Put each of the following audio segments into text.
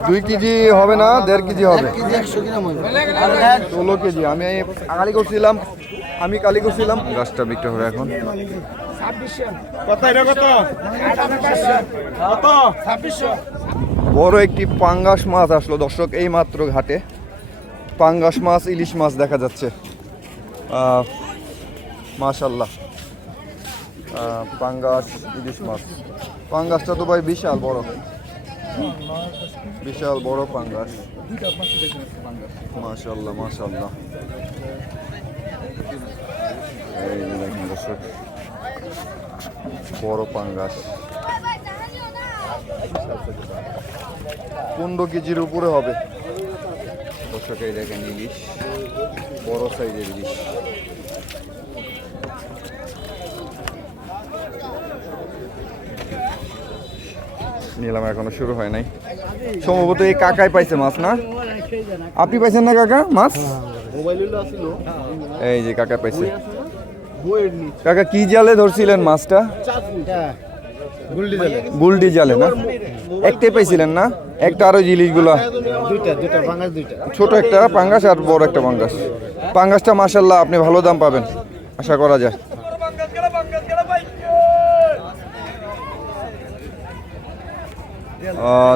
দুই কেজি হবে না দেড় কেজি হবে। ষোলো কেজি আমি কালি করছিলাম আমি কালি করছিলাম গাছটা বিক্রি হবে এখন। বড় একটি পাঙ্গাস মাছ আসলো দর্শক এই মাত্র ঘাটে। পাঙ্গাস মাছ ইলিশ মাছ দেখা যাচ্ছে। আহ, মাশাল্লাহ আহ, পাঙ্গাস ইলিশ মাছ। পাঙ্গাসটা তো ভাই বিশাল বড়। বিশাল বড় পাঙ্গাস। মাশাল্লাহ মাশাল্লাহ। এই দেখেন দর্শক বড় পাঙ্গাস। পনেরো কেজির উপরে হবে। দর্শক এই দেখেন ইলিশ বড় সাইজের ইলিশ। নিলাম, এখনও শুরু হয় নাই। সম্ভবত এই কাকাই পাইছে মাছ, না? আপনি পাইছেন না কাকা মাছ? এই যে কাকা পাইছে। কাকা, কি জালে ধরছিলেন মাছটা? গুলডি জালে, না? একটাই পাইছিলেন, না? একটা আরও জিনিসগুলো ছোট একটা পাঙ্গাস আর বড় একটা পাঙ্গাস। পাঙ্গাসটা মাসাল্লাহ আপনি ভালো দাম পাবেন, আশা করা যায়।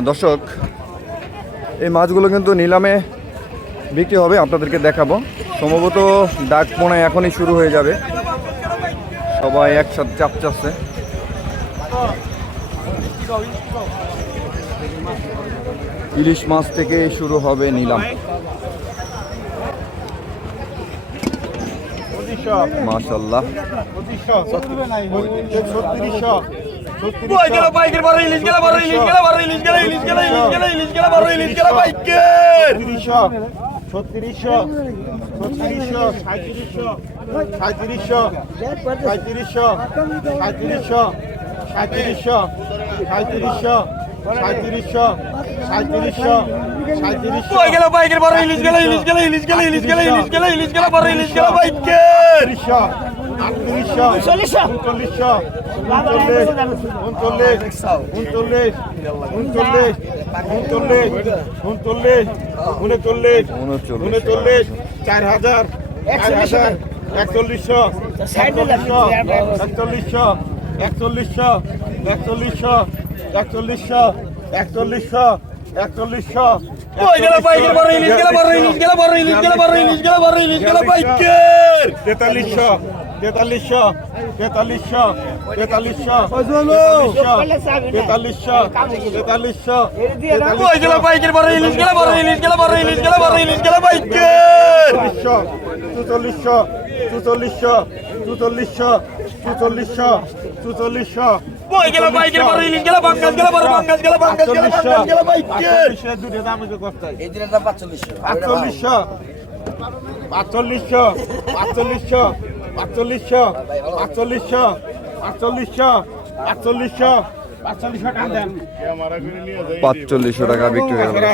দর্শক এই মাছগুলো কিন্তু নিলামে বিক্রি হবে আপনাদেরকে দেখাবো সম্ভবত ডাক পোনা এখনই শুরু হয়ে যাবে সবাই একসাথে চাপ চাচ্ছে ইলিশ মাছ থেকে শুরু হবে নিলাম মাশাল্লাহ ওই গেল বাইকের বড় ইলিশ গেল বড় ইলিশ গেল বড় ইলিশ গেল ইলিশ গেল ইলিশ গেল ইলিশ গেল বড় ইলিশ গেল বাইকের ছত্রিশশো ছত্রিশশো ছত্রিশশো সাঁত্রিশশো সাঁত্রিশশো সাঁত্রিশশো সাঁত্রিশশো সাঁত্রিশশো সাঁত্রিশশো সাঁত্রিশশো সাঁত্রিশশো সাঁত্রিশশো ওই গেল বাইকের বড় ইলিশ গেল ইলিশ গেল ইলিশ গেল ইলিশ গেল ইলিশ গেল ইলিশ গেল বড় ইলিশ গেল বাইকের আটত্রিশশো আটত্রিশশো উনচল্লিশশো উনচল্লিশ উনচল্লিশ উনচল্লিশ উনচল্লিশ উনচল্লিশ উনচল্লিশ উনচল্লিশ উনচল্লিশ। চার হাজার চার হাজার একচল্লিশশো একচল্লিশশো একচল্লিশশো একচল্লিশশো একচল্লিশশো একচল্লিশশো একচল্লিশশো একচল্লিশশো ওই তেতাল্লিশশো তেতাল্লিশশো তেতাল্লিশশো তেতাল্লিশশো তেতাল্লিশশো তেতাল্লিশশো। বাইকের বড় ইলিশ গেল বড় ইলিশ গেল বড় ইলিশ গেল বড় ইলিশ গেল বাইকের! চুচল্লিশশো চুচল্লিশশো চুচল্লিশশো চুচল্লিশশো চুচল্লিশশো গেল বাইকের বড় ইলিশ গেল বাঙ্গাস গেল বড় বাঙ্গাস গেল বাঙ্গাস গেল বাঙ্গাস গেল বাইকের! দুটো দাম একটু এই দিনটা পাঁচচল্লিশশো। পাঁচচল্লিশশো। পাঁচচল্লিশশো। পাঁচচল্লিশশো। আটচল্লিশশো আটচল্লিশশো আটচল্লিশশো আটচল্লিশশো পাঁচচল্লিশশো টাকা বিক্রি হয়ে গেল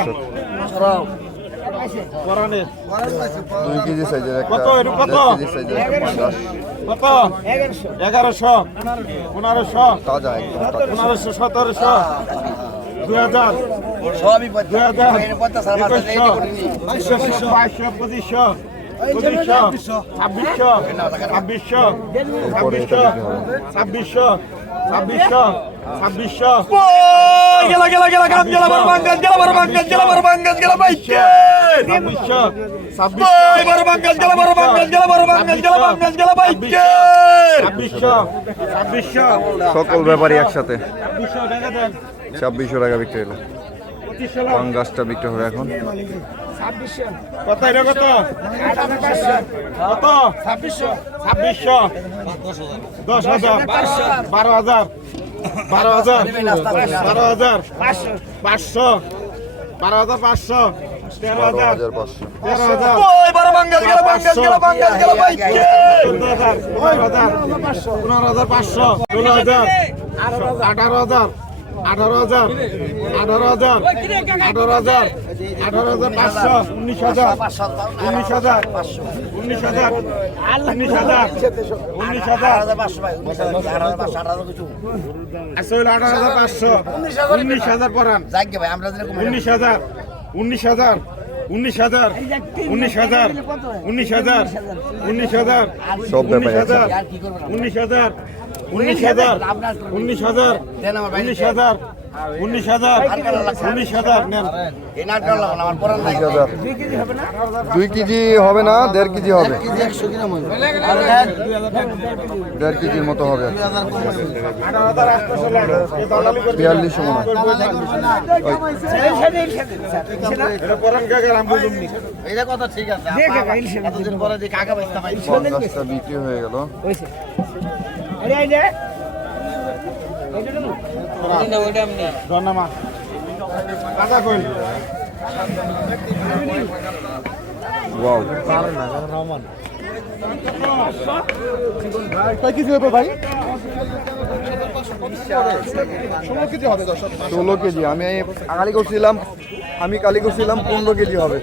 দুই কেজি সাইজের একটা কেজি সাইজের একটা কত? এগারোশো। পনেরোশো। তাজা পনেরোশো সতেরোশো। দুই হাজার। দুই হাজার। পঁচিশশো। ছাব্বিশশো ছাব্বিশশো ছাব্বিশশো ছাব্বিশশো ছাব্বিশশো ছাব্বিশশো ওই গেল গেল গেল গেল বড় বাঙ্গাস গেল বড় বাঙ্গাস গেল বড় বাঙ্গাস গেল ছাব্বিশশো বড় বাঙ্গাস গেল বড় বাঙ্গাস গেল বড় বাঙ্গাস গেল বাঙ্গাস গেল ছাব্বিশশো ছাব্বিশশো সকল ব্যাপারই একসাথে ছাব্বিশশো টাকা বিক্রি হলো। পাঙ্গাসটা বিক্রি হবে এখন। কত? এটা কত? কত? ছাব্বিশশো। ছাব্বিশশো দশ হাজার। বারো হাজার। বারো হাজার। বারো হাজার। পাঁচশো। বারো হাজার পাঁচশো। তেরো বারো হাজার পাঁচশো। তেরো হাজার। পনেরো হাজার। পনেরো হাজার পাঁচশো। ষোলো হাজার। আঠারো হাজার। আঠারো হাজার। আঠারো হাজার। আঠারো হাজার। আঠারো হাজার পাঁচশো উনিশ হাজার উনিশ হাজার উনিশ হাজার উনিশ হাজার উনিশ হাজার উনিশ হাজার আঠারো হাজার পাঁচশো উনিশ হাজার পড়ান উনিশ হাজার উনিশ হাজার উনিশ হাজার উনিশ হাজার উনিশ হাজার উনিশ হাজার উনিশ হাজার উনিশ হাজার উনিশ হাজার উনিশ হাজার উনিশ হাজার উনিশ হাজার উনিশ হাজার দুই কেজি হবে না? দেড় কেজি হবে। দেড় কেজির মতো হবে। বিয়াল্লিশ মনে বিক্রি হয়ে গেল। ধন্যবাদ কাকা কইল ওয়াও। ষোলো কেজি আমি কালি করছিলাম আমি কালি করছিলাম পনেরো কেজি হবে।